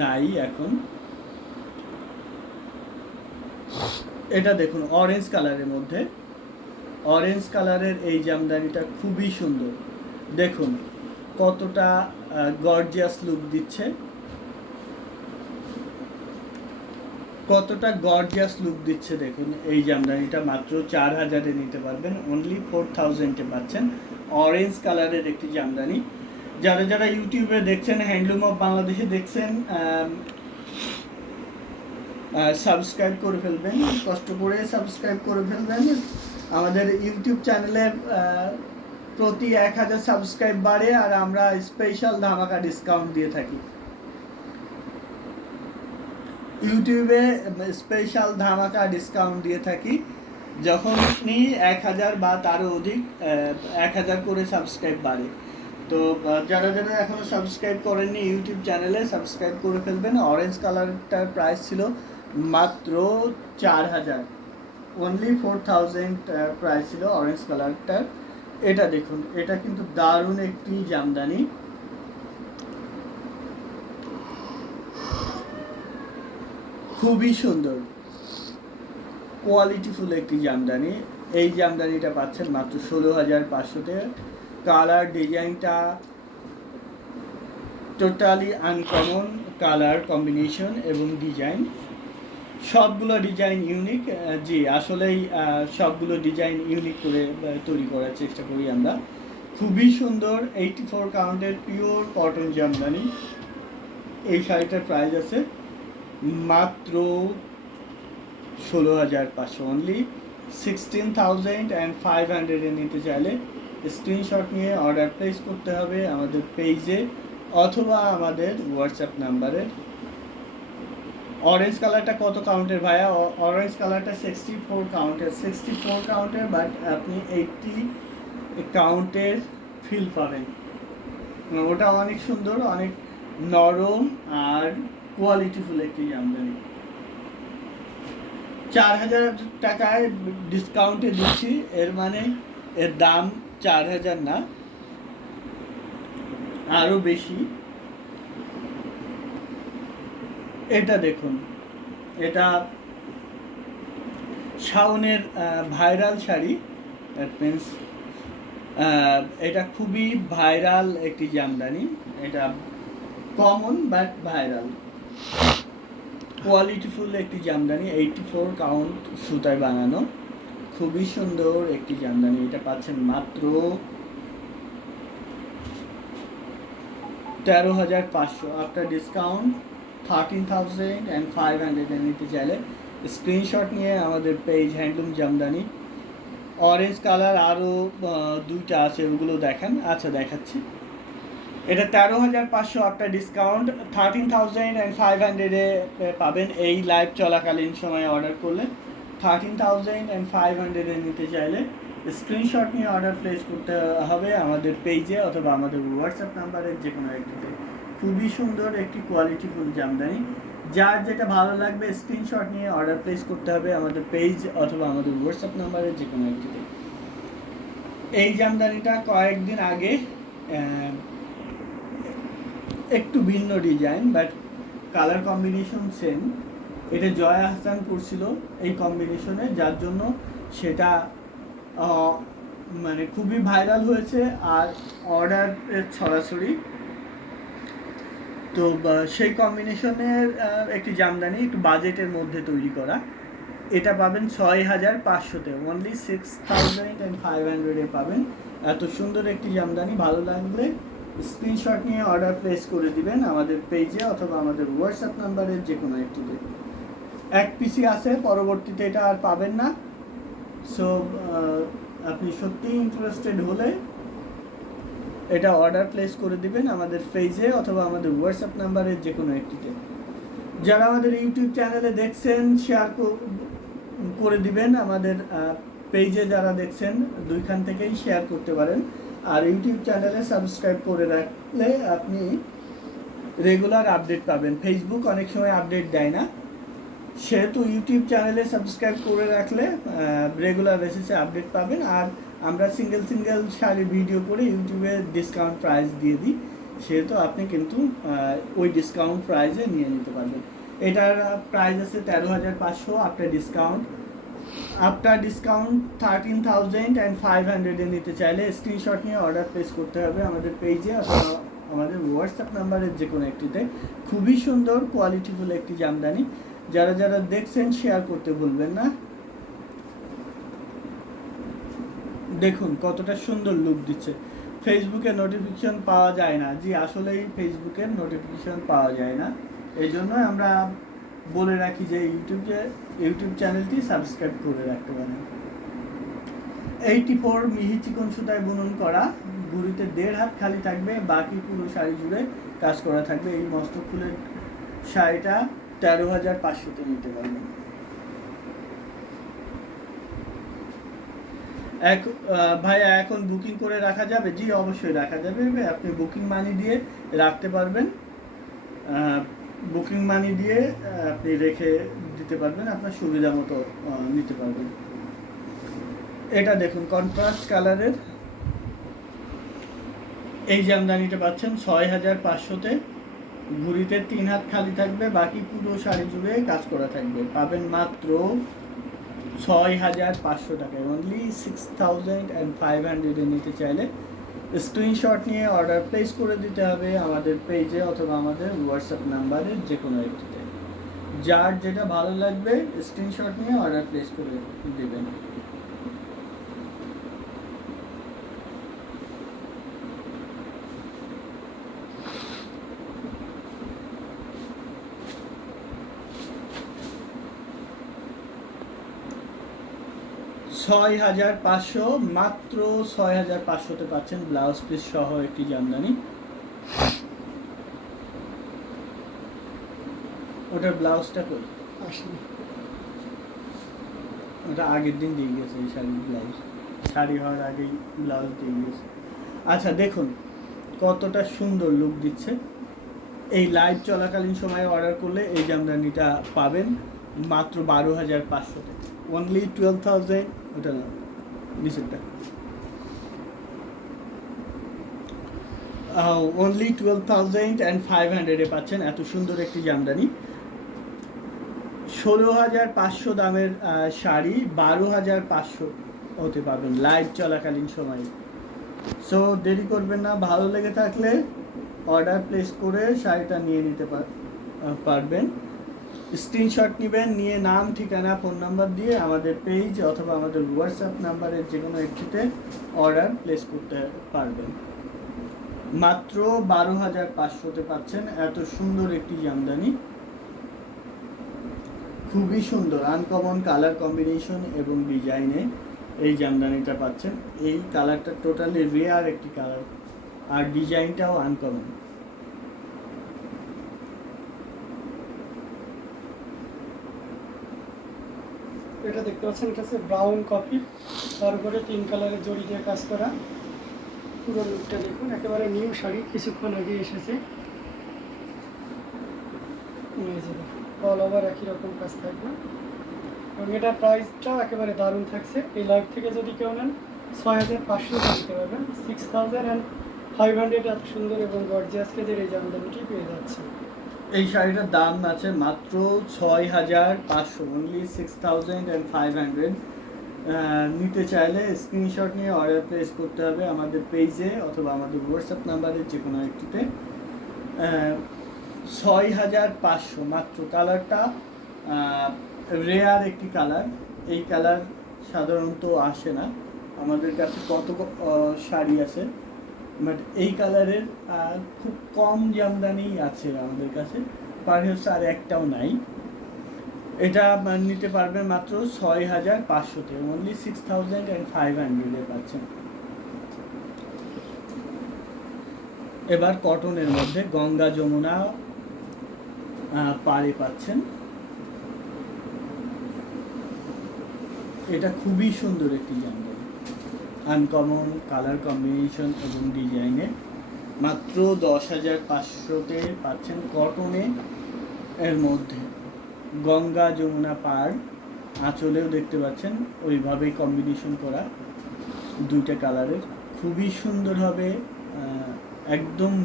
নাই এখন। এটা দেখুন অরেঞ্জ কালারের মধ্যে, অরেঞ্জ কালারের এই জামদানিটা খুবই সুন্দর। দেখুন কতটা গর্জিয়াস লুক দিচ্ছে, কতটা গর্জিয়াস লুক দিচ্ছে। দেখুন এই জামদানিটা মাত্র 4000-এ নিতে পারবেন, অনলি 4000-এ পাচ্ছেন। অরেঞ্জ কালারের একটি জামদানি। যারা যারা ইউটিউবে দেখছেন, হ্যান্ডলুম অফ বাংলাদেশে দেখছেন, সাবস্ক্রাইব করে ফেলবেন, কষ্ট করে সাবস্ক্রাইব করে ফেলবেন। আমাদের ইউটিউব চ্যানেলে প্রতি 1000 সাবস্ক্রাইব বাড়ে আর আমরা স্পেশাল ধামাকা ডিসকাউন্ট দিয়ে থাকি। ইউটিউবে স্পেশাল ধামাকা ডিসকাউন্ট দিয়ে থাকি যখনই 1000 বা তারও অধিক 1000 করে সাবস্ক্রাইব বাড়ে। তো যারা যারা এখনও সাবস্ক্রাইব করেননি ইউটিউব চ্যানেলে, সাবস্ক্রাইব করে ফেলবেন। অরেঞ্জ কালারটার প্রাইস ছিল মাত্র 4000, অনলি 4000 প্রাইস ছিল অরেঞ্জ কালারটার। এটা দেখুন, এটা কিন্তু দারুণ একটি জামদানি, খুবই সুন্দর কোয়ালিটিফুল একটি জামদানি। এই জামদানিটা পাচ্ছেন মাত্র 16500-তে। কালার ডিজাইনটা টোটালি আনকমন, কালার কম্বিনেশন এবং ডিজাইন, সবগুলো ডিজাইন ইউনিক। জি আসলেই সবগুলো ডিজাইন ইউনিক করে তৈরি করার চেষ্টা করি আমরা। খুবই সুন্দর 84 কাউন্টের পিওর কটন জামদানি। এই শাড়িটার প্রাইস আছে মাত্র 16500, অনলি 16500-এ নিতে চাইলে স্ক্রিনশট নিয়ে অর্ডার প্লেস করতে হবে আমাদের পেজে অথবা আমাদের হোয়াটসঅ্যাপ নাম্বারে। অরেঞ্জ কালারটা কত কাউন্টের ভাইয়া? অরেঞ্জ কালারটা 64 কাউন্টের, 64 কাউন্টের, বাট আপনি 80 কাউন্টের ফিল পাবেন। ওটা অনেক সুন্দর, অনেক নরম আর কোয়ালিটিফুল একটি জামদানি। 4000 টাকায় ডিসকাউন্টে দিচ্ছি, এর মানে এর দাম 4000 না, আরও বেশি। এটা দেখুন, এটা শাওনের ভাইরাল শাড়ি, দ্যাট মিন্স এটা খুবই ভাইরাল একটি জামদানি। এটা কমন বাট ভাইরাল, কোয়ালিটিফুল একটি জামদানি। 84 কাউন্ট সুতায় বানানো, খুবই সুন্দর একটি জামদানি। এটা পাচ্ছেন মাত্র 13500 আফটার ডিসকাউন্ট, 13500-এ নিতে চাইলে স্ক্রিনশট নিয়ে আমাদের page handloom Jamdani. Orange colour আরও দুইটা আছে, ওগুলো দেখান। আচ্ছা দেখাচ্ছি। এটা 13500 আফটার ডিসকাউন্ট, 13500-এ পাবেন। এই লাইভ চলাকালীন সময়ে অর্ডার করলে 13500-এ নিতে চাইলে স্ক্রিনশট নিয়ে অর্ডার প্লেস করতে হবে আমাদের পেজে অথবা আমাদের হোয়াটসঅ্যাপ নাম্বারের যে কোনো একটিতে। খুবই সুন্দর একটি কোয়ালিটিফুল জামদানি। যার যেটা ভালো লাগবে স্ক্রিনশট নিয়ে অর্ডার প্লেস করতে হবে আমাদের পেজ অথবা আমাদের হোয়াটসঅ্যাপ নাম্বারের যে কোনো একটিতে। এই জামদানিটা কয়েকদিন আগে একটু ভিন্ন design but colour combination same, এটা জয়া আহসান করছিল এই কম্বিনেশনে, যার জন্য সেটা মানে খুবই ভাইরাল হয়েছে আর অর্ডারের ছড়াছড়ি। তো সেই কম্বিনেশনের একটি জামদানি একটু বাজেটের মধ্যে তৈরি করা। এটা পাবেন 6500-তে, অনলি 6500-এ পাবেন। এত সুন্দর একটি জামদানি ভালো লাগলে স্ক্রিনশট নিয়ে অর্ডার প্লেস করে দিবেন আমাদের পেজে অথবা আমাদের হোয়াটসঅ্যাপ নাম্বারের যে কোনো একটিতে। এক পিসি আছে, পরবর্তীতে এটা আর পাবেন না। সো আপনি সত্যিই ইন্টারেস্টেড হলে এটা অর্ডার প্লেস করে দিবেন আমাদের পেজে অথবা আমাদের হোয়াটসঅ্যাপ নাম্বারের যে কোনো একটিতে। যারা আমাদের ইউটিউব চ্যানেলে দেখছেন শেয়ার করে দিবেন, আমাদের পেজে যারা দেখছেন দুইখান থেকেই শেয়ার করতে পারেন। আর ইউটিউব চ্যানেলে সাবস্ক্রাইব করে রাখলে আপনি রেগুলার আপডেট পাবেন। ফেসবুক অনেক সময় আপডেট দেয় না, সেহেতু ইউটিউব চ্যানেলে সাবস্ক্রাইব করে রাখলে রেগুলার বেসিসে আপডেট পাবেন। আর আমরা সিঙ্গেল সিঙ্গেল শাড়ি ভিডিও করে ইউটিউবে ডিসকাউন্ট প্রাইস দিয়ে দিই, সেহেতু আপনি কিন্তু ওই ডিসকাউন্ট প্রাইসে নিয়ে নিতে পারবেন। এটার প্রাইস আছে 13,500 আফটার ডিসকাউন্ট 13,500 নিতে চাইলে স্ক্রিনশট নিয়ে অর্ডার প্লেস করতে হবে আমাদের পেজে অথবা আমাদের হোয়াটসঅ্যাপ নাম্বারের যে কোনো একটিতে। খুবই সুন্দর কোয়ালিটিফুল একটি জামদানি, যারা যারা দেখছেন শেয়ার করতে ভুলবেন না। দেখুন কতটা সুন্দর লুক দিচ্ছে। ফেসবুকে নোটিফিকেশন পাওয়া যায় না, জি আসলেই ফেসবুকের নোটিফিকেশন পাওয়া যায় না, এই জন্য আমরা বলে রাখি যে ইউটিউব চ্যানেলটি সাবস্ক্রাইব করে রাখতে পারেন। 84 মিহি চিকন সুতায় বুনন করা, ঘুড়িতে 1.5 হাত খালি থাকবে, বাকি পুরো শাড়ি জুড়ে কাজ করা থাকবে। এই মস্তক ফুলের শাড়িটা 13,500 নিতে পারবেন। ভাইয়া এখন বুকিং করে রাখা যাবে? জি অবশ্যই রাখা যাবে, আপনি বুকিং মানি দিয়ে রাখতে পারবেন। বুকিং মানি দিয়ে আপনি রেখে দিতে পারবেন, আপনার সুবিধা মতো নিতে পারবেন। এটা দেখুন কন্ট্রাস্ট কালারের এই জামদানিটা পাচ্ছেন 6,500-তে। ঘুড়িতে 3 হাত খালি থাকবে, বাকি পুরো শাড়ি জুড়ে কাজ করা থাকবে। পাবেন মাত্র 6,500 টাকায়, অনলি 6,500 নিতে চাইলে স্ক্রিনশট নিয়ে অর্ডার প্লেস করে দিতে হবে আমাদের পেজে অথবা আমাদের হোয়াটসঅ্যাপ নাম্বারে যে কোনো একটিতে। যার যেটা ভালো লাগবে স্ক্রিনশট নিয়ে অর্ডার প্লেস করে দেবেন। ছয় হাজার পাঁচশো, মাত্র 6,500-তে পাচ্ছেন ব্লাউজ পিস সহ একটি জামদানি। ওটার ব্লাউজটা কই? ওটা আগের দিন দিয়ে গেছে, এই শাড়ির ব্লাউজ শাড়ি হওয়ার আগেই ব্লাউজ দিয়ে গেছে। আচ্ছা দেখুন কতটা সুন্দর লুক দিচ্ছে। এই লাইভ চলাকালীন সময়ে অর্ডার করলে এই জামদানিটা পাবেন মাত্র 12,500-তে, অনলি 12,000। ওটা না নিচেরটা, অনলি 12,500-এ পাচ্ছেন এত সুন্দর একটি জামদানি। 16,500 দামের শাড়ি 12,500 হতে পারবেন লাইভ চলাকালীন সময়ে। সো দেরি করবেন না, ভালো লেগে থাকলে অর্ডার প্লেস করে শাড়িটা নিয়ে নিতে পারবেন। স্ক্রিনশট নেবেন, নিয়ে নাম ঠিকানা ফোন নাম্বার দিয়ে আমাদের পেজ অথবা আমাদের হোয়াটসঅ্যাপ নাম্বারের যে কোনো একটিতে অর্ডার প্লেস করতে পারবেন। মাত্র 12,500-তে পাচ্ছেন এত সুন্দর একটি জামদানি। খুবই সুন্দর আনকমন কালার কম্বিনেশন এবং ডিজাইনে এই জামদানিটা পাচ্ছেন। এই কালারটা টোটালি রেয়ার একটি কালার, আর ডিজাইনটাও আনকমন। এটা দেখতে পাচ্ছেন, এটা হচ্ছে ব্রাউন কফি, তার উপরে 3 কালারের জড়ি দিয়ে কাজ করা। পুরো লুকটা দেখুন, একেবারে নিউ শাড়ি, কিছুক্ষণ আগে এসেছে। অল ওভার একই রকম কাজ থাকবে এবং এটার প্রাইসটাও একেবারে দারুণ থাকছে। এই লাইভ থেকে যদি কেউ নেন 6,500 নিতে পারবেন। 6,500 এত সুন্দর এবং গর্জিয়াস কাজের এই জামদানিটি পেয়ে যাচ্ছে। এই শাড়িটার দাম আছে মাত্র 6,500, অনলি 6,500। নিতে চাইলে স্ক্রিনশট নিয়ে অর্ডার প্লেস করতে হবে আমাদের পেজে অথবা আমাদের হোয়াটসঅ্যাপ নাম্বারের যে কোনো একটিতে। 6,500 মাত্র। কালারটা রেয়ার একটি কালার, এই কালার সাধারণত আসে না আমাদের কাছে। কত শাড়ি আছে, বাট এই কালারের খুব কম জামদানি আছে আমাদের কাছে, পারহাপস আর একটাও নাই। এটা নিতে পারবেন মাত্র 6,500-তে, অনলি 6,500-এ পাচ্ছেন। এবার কটনের মধ্যে গঙ্গা যমুনা পাড়ে পাচ্ছেন। এটা খুবই সুন্দর একটি জামদানি, আনকমন কালার কম্বিনেশন এবং ডিজাইনে। মাত্র 10,500-তে পাচ্ছেন কটনে এর মধ্যে। গঙ্গা যমুনা পাড়, আঁচলেও দেখতে পাচ্ছেন ওইভাবেই কম্বিনেশন করা দুইটা কালারের, খুবই সুন্দর হবে একদম।